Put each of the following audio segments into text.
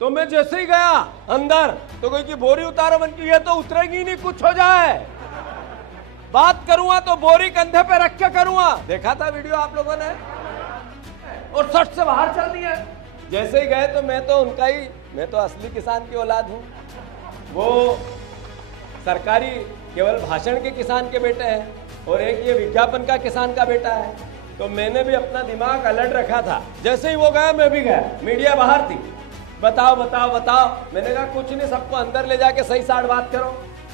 तो मैं जैसे ही गया अंदर तो कोई की बोरी उतारो बन की, ये तो उतरेगी नहीं, कुछ हो जाए। बात करूंगा तो बोरी कंधे पे रख के करूंगा। देखा था वीडियो आप लोगों ने, और सट से बाहर चल दिया। जैसे ही गए तो मैं तो असली किसान की औलाद हूं। वो सरकारी केवल भाषण के किसान के बेटे हैं और एक ये विज्ञापन का किसान का बेटा है। तो मैंने भी अपना दिमाग अलर्ट रखा था। जैसे ही वो गया मैं भी गया, मीडिया बाहर थी। बताओ बताओ बताओ, मैंने कहा कुछ नहीं, सबको अंदर ले जाके सही साठ बात करो।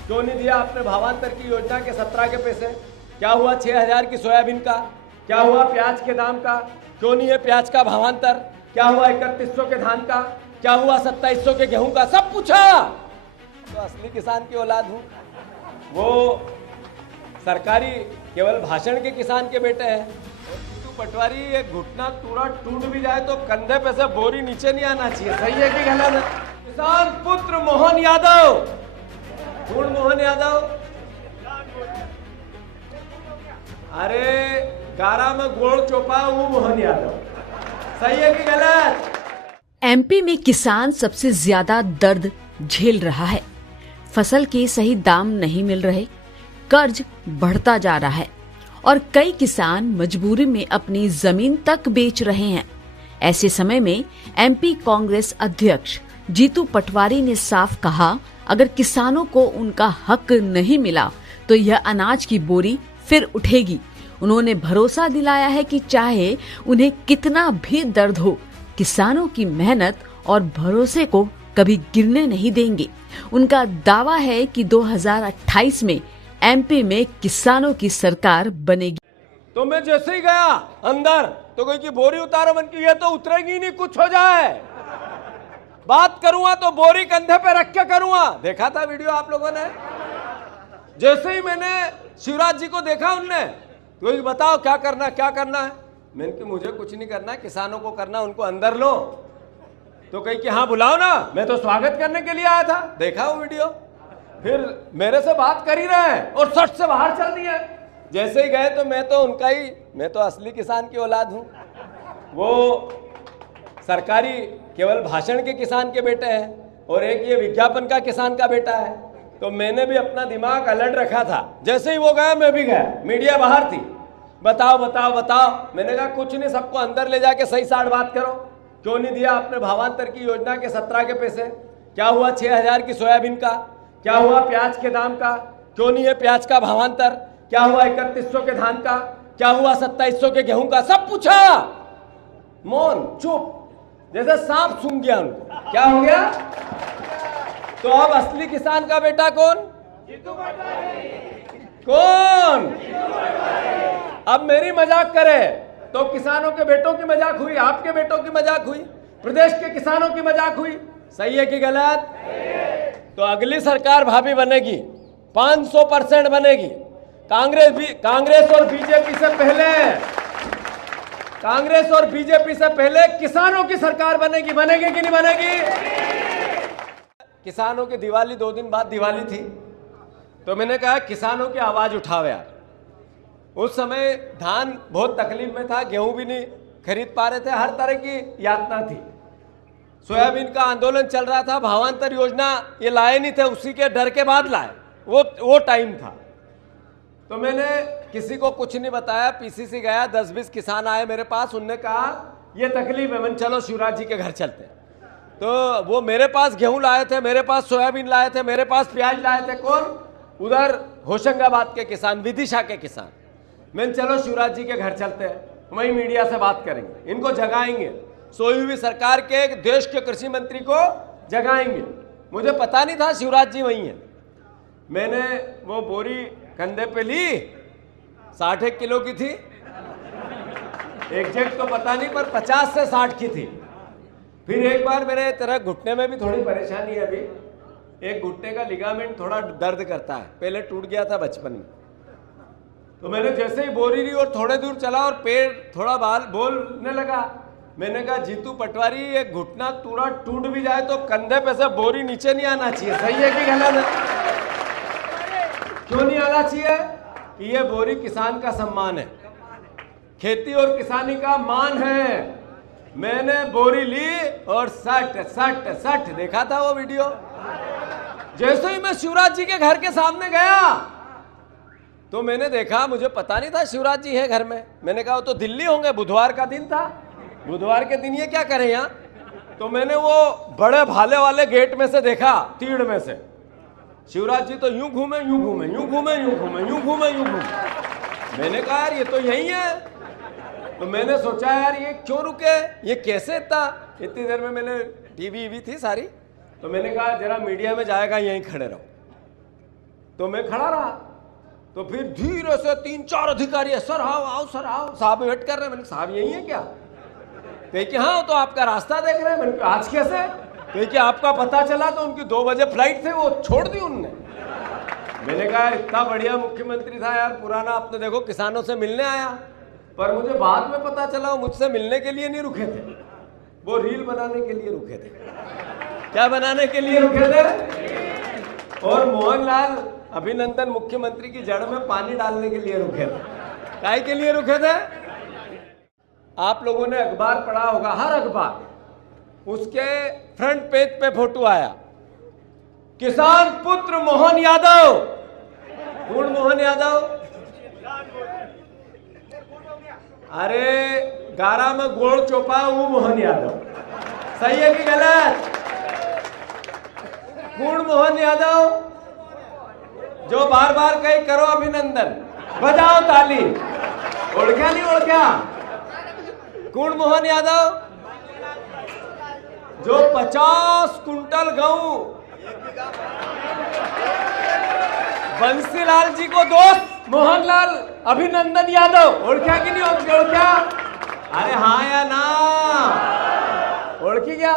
क्यों नहीं दिया आपने भावांतर की योजना के 17 के पैसे? क्या हुआ 6000 की सोयाबीन का? क्या हुआ प्याज के दाम का? क्यों नहीं है प्याज का भावांतर? क्या हुआ 3100 के धान का? क्या हुआ 2700 के गेहूं का? सब पूछा। तो असली किसान की औलाद हूं। वो सरकारी केवल भाषण के किसान के बेटे हैं। जीतू पटवारी, एक घुटना पूरा टूट भी जाए तो कंधे पे से बोरी नीचे नहीं आना चाहिए। सही है कि गलत है? किसान पुत्र मोहन यादव, कौन मोहन यादव? अरे गारा में गोड़ चोपा वो मोहन यादव। सही है कि गलत? एमपी में किसान सबसे ज्यादा दर्द झेल रहा है। फसल के सही दाम नहीं मिल रहे, कर्ज बढ़ता जा रहा है और कई किसान मजबूरी में अपनी जमीन तक बेच रहे हैं। ऐसे समय में एमपी कांग्रेस अध्यक्ष जीतू पटवारी ने साफ कहा, अगर किसानों को उनका हक नहीं मिला तो यह अनाज की बोरी फिर उठेगी। उन्होंने भरोसा दिलाया है कि चाहे उन्हें कितना भी दर्द हो, किसानों की मेहनत और भरोसे को कभी गिरने नहीं देंगे। उनका दावा है कि 2028 में एमपी में किसानों की सरकार बनेगी। तो मैं जैसे ही गया अंदर तो कोई की बोरी उतारो बन की, ये तो उतरेगी नहीं, कुछ हो जाए। बात करूंगा तो बोरी कंधे पे रख के करूंगा। देखा था वीडियो आप लोगों ने? जैसे ही मैंने शिवराज जी को देखा, उनने तो बताओ क्या करना है। मैंने कि मुझे कुछ नहीं करना, किसानों को करना, उनको अंदर लो। तो कही कि हाँ बुलाओ ना, मैं तो स्वागत करने के लिए आया था। देखा वो वीडियो? फिर मेरे से बात कर ही रहे हैं और सट से बाहर चल दिए। जैसे ही गए तो मैं तो असली किसान की औलाद हूं। वो सरकारी केवल भाषण के किसान के बेटे हैं और एक ये विज्ञापन का किसान का बेटा है। तो मैंने भी अपना दिमाग अलर्ट रखा था। जैसे ही वो गया मैं भी गया, मीडिया बाहर थी। बताओ बताओ बताओ, मैंने कहा कुछ नहीं, सबको अंदर ले जाके सही साठ बात करो। क्यों नहीं दिया आपने भावांतर की योजना के 17 के पैसे? क्या हुआ 6000 की सोयाबीन का? क्या हुआ प्याज के दाम का? क्यों नहीं है प्याज का भावांतर? क्या हुआ 3100 के धान का? क्या हुआ 2700 के गेहूं का? सब पूछा। मौन, चुप, जैसे सांप सूंघ गया उनको। क्या हो गया? तो अब असली किसान का बेटा कौन? जीतू पटवारी। कौन? अब मेरी मजाक करे तो किसानों के बेटों की मजाक हुई, आपके बेटों की मजाक हुई, प्रदेश के किसानों की मजाक हुई। सही है कि गलत? तो अगली सरकार भाभी बनेगी, 500% बनेगी। कांग्रेस और बीजेपी से पहले किसानों की सरकार बनेगी कि नहीं बनेगी? किसानों की दिवाली 2 दिन बाद दिवाली थी, तो मैंने कहा किसानों की आवाज उठाओ यार। उस समय धान बहुत तकलीफ में था, गेहूं भी नहीं खरीद पा रहे थे, हर तरह की यातना थी। सोयाबीन का आंदोलन चल रहा था, भावांतर योजना ये लाए नहीं थे, उसी के डर के बाद लाए, वो टाइम था। तो मैंने किसी को कुछ नहीं बताया, पीसीसी गया, 10-20 किसान आए मेरे पास, उनने कहा ये तकलीफ है, मन चलो शिवराज जी के घर चलते हैं। तो वो मेरे पास गेहूं लाए थे, मेरे पास सोयाबीन लाए थे, मेरे पास प्याज लाए थे। कौन? उधर होशंगाबाद के किसान, विदिशा के किसान। मैंने चलो शिवराज जी के घर चलते हैं, वहीं मीडिया से बात करेंगे, इनको जगाएंगे, सोई हुई सरकार के देश के कृषि मंत्री को जगाएंगे। मुझे पता नहीं था शिवराज जी वहीं है। मैंने वो बोरी कंधे पे ली, 60 किलो की थी, एग्जैक्ट तो पता नहीं, पर 50 से 60 की थी। फिर एक बार मेरे तरह घुटने में भी थोड़ी परेशानी है, अभी एक घुटने का लिगामेंट थोड़ा दर्द करता है, पहले टूट गया था बचपन में। तो मैंने जैसे ही बोरी ली और थोड़े दूर चला और पैर थोड़ा बोलने लगा। मैंने कहा जीतू पटवारी, एक घुटना पूरा टूट भी जाए तो कंधे पे से बोरी नीचे नहीं आना चाहिए। सही है कि गलत है? क्यों नहीं आना चाहिए? कि ये बोरी किसान का सम्मान है, खेती और किसानी का मान है। मैंने बोरी ली और सट सट सट देखा था वो वीडियो। जैसे ही मैं शिवराज जी के घर के सामने गया तो मैंने देखा, मुझे पता नहीं था शिवराज जी है घर में। मैंने कहा वो तो दिल्ली होंगे, बुधवार का दिन था, बुधवार के दिन ये क्या करें यहाँ। तो मैंने वो बड़े भाले वाले गेट में से देखा, तीड़ में से शिवराज जी तो यूं घूमे यूं घूमे यूं घूमे यूं घूमे यूं घूमे यूं घूमे। मैंने कहा यार ये तो यही है। तो मैंने सोचा यार ये क्यों रुके, ये कैसे इतनी देर में मैंने टीवी थी सारी। तो मैंने कहा जरा मीडिया में जाएगा यहीं खड़े रहो। तो मैं खड़ा रहा। तो फिर धीरे से 3-4 अधिकारी है, सर आओ सर आओ, साहब वेट कर रहे हैं। मैंने साहब यही है क्या? कहे कि हाँ तो आपका रास्ता देख रहे हैं। मैंने कहा आज कैसे? कहे कि आपका पता चला तो उनकी 2 बजे फ्लाइट थे, वो छोड़ दी उनने। मैंने कहा इतना बढ़िया मुख्यमंत्री था यार पुराना, आपने देखो किसानों से मिलने आया। पर मुझे बाद में पता चला वो मुझसे मिलने के लिए नहीं रुके थे, वो रील बनाने के लिए रुके थे। क्या बनाने के लिए रुके थे? और मोहनलाल अभिनंदन मुख्यमंत्री की जड़ में पानी डालने के लिए रुके थे। काय के लिए रुके थे? आप लोगों ने अखबार पढ़ा होगा, हर अखबार उसके फ्रंट पेज पे फोटो आया, किसान पुत्र मोहन यादव। कौन मोहन यादव? अरे गारा में गोड़ चोपा वो मोहन यादव। सही है कि गलत? कौन मोहन यादव? जो बार बार कही करो अभिनंदन, बजाओ ताली। ओळख्या नहीं ओळख्या? कौन मोहन यादव? जो 50 कुंटल गेहूं बंसीलाल जी को दोस्त मोहनलाल अभिनंदन यादव। ओळख्या की नहीं ओळख्या? अरे हाँ या ना? ओळखी क्या?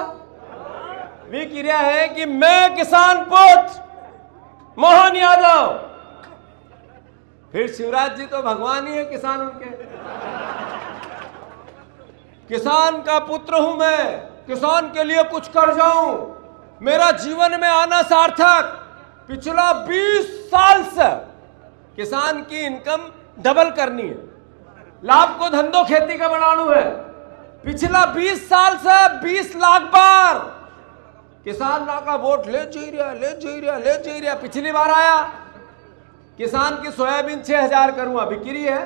वी किया है कि मैं किसान पुत्र मोहन यादव। फिर शिवराज जी तो भगवान ही है किसान उनके। किसान का पुत्र हूं मैं, किसान के लिए कुछ कर जाऊं, मेरा जीवन में आना सार्थक। पिछला 20 साल से किसान की इनकम डबल करनी है, लाभ को धंधो खेती का बनाना है। पिछला 20 साल से 20 लाख बार किसान ना का वोट ले जी रहा। पिछली बार आया किसान की सोयाबीन 6000 करूंगा, बिक्री है?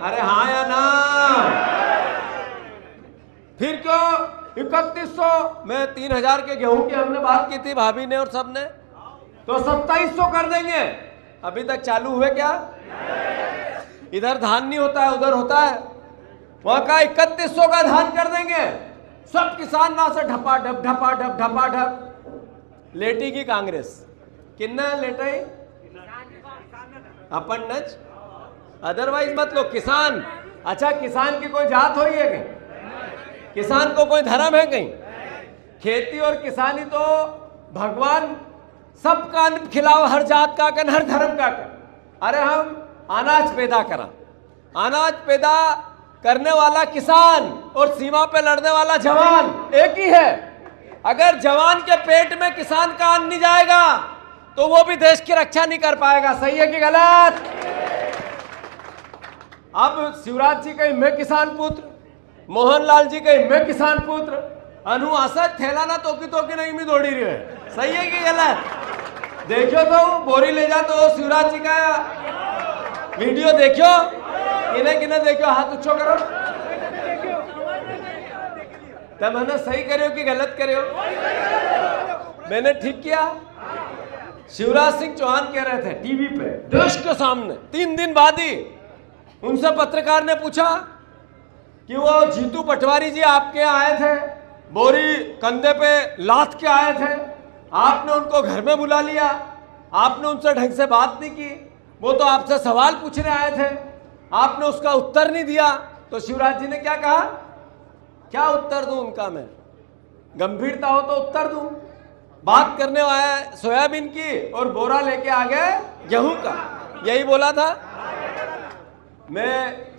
अरे हाँ या ना? फिर क्यों 3100 में 3000 के गेहूं की हमने बात की थी भाभी ने और सबने, तो 2700 कर देंगे। अभी तक चालू हुए क्या? इधर धान नहीं होता है, उधर होता है। वहां का 3100 का धान कर देंगे। सब किसान ना से ढपा ढप लेटी की कांग्रेस किन्ना लेटाई अपन नच, अदरवाइज मत लो। किसान, अच्छा किसान की कोई जात हो है कहीं? किसान को कोई धर्म है कहीं? खेती और किसानी तो भगवान सबका अन्न खिलाओ, हर जात का कन, हर धर्म का कन। अरे हम अनाज पैदा करा, अनाज पैदा करने वाला किसान और सीमा पे लड़ने वाला जवान एक ही है। अगर जवान के पेट में किसान का अन्न नहीं जाएगा तो वो भी देश की रक्षा नहीं कर पाएगा। सही है कि गलत? अब शिवराज जी कहीं मैं किसान पुत्र, मोहनलाल जी कहीं मैं किसान पुत्र, अनु असद थैला ना तोकी नहीं मी दौड़ी रही है। सही है कि गलत? देखियो तो बोरी ले जा तो शिवराज जी का वीडियो देखियो, किने देखियो, हाथ ऊंचो करो। तब मैंने सही करियो कि गलत करियो? मैंने ठीक किया। शिवराज सिंह चौहान कह रहे थे टीवी पे देश के सामने 3 दिन बाद ही, उनसे पत्रकार ने पूछा कि वो जीतू पटवारी जी आपके आए थे, बोरी कंधे पे लाद के आए थे, आपने उनको घर में बुला लिया, आपने उनसे ढंग से बात नहीं की, वो तो आपसे सवाल पूछने आए थे, आपने उसका उत्तर नहीं दिया। तो शिवराज जी ने क्या कहा? क्या उत्तर दूं उनका मैं? गंभीरता हो तो उत्तर दूं। बात करने आया सोयाबीन की और बोरा लेके आ गए गेहूं का, यही बोला था। मैं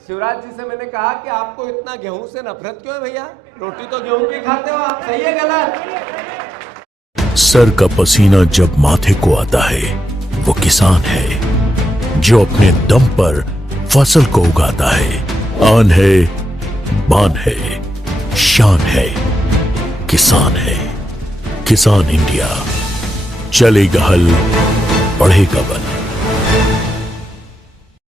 शिवराज जी से मैंने कहा कि आपको इतना गेहूं से नफरत क्यों है भैया? रोटी तो गेहूं की खाते हो आप। सही है गलत? सर का पसीना जब माथे को आता है वो किसान है जो अपने दम पर फसल को उगाता है। आन है जुबान है, शान है, किसान है। किसान इंडिया, चलेगा हल, बढ़ेगा बल।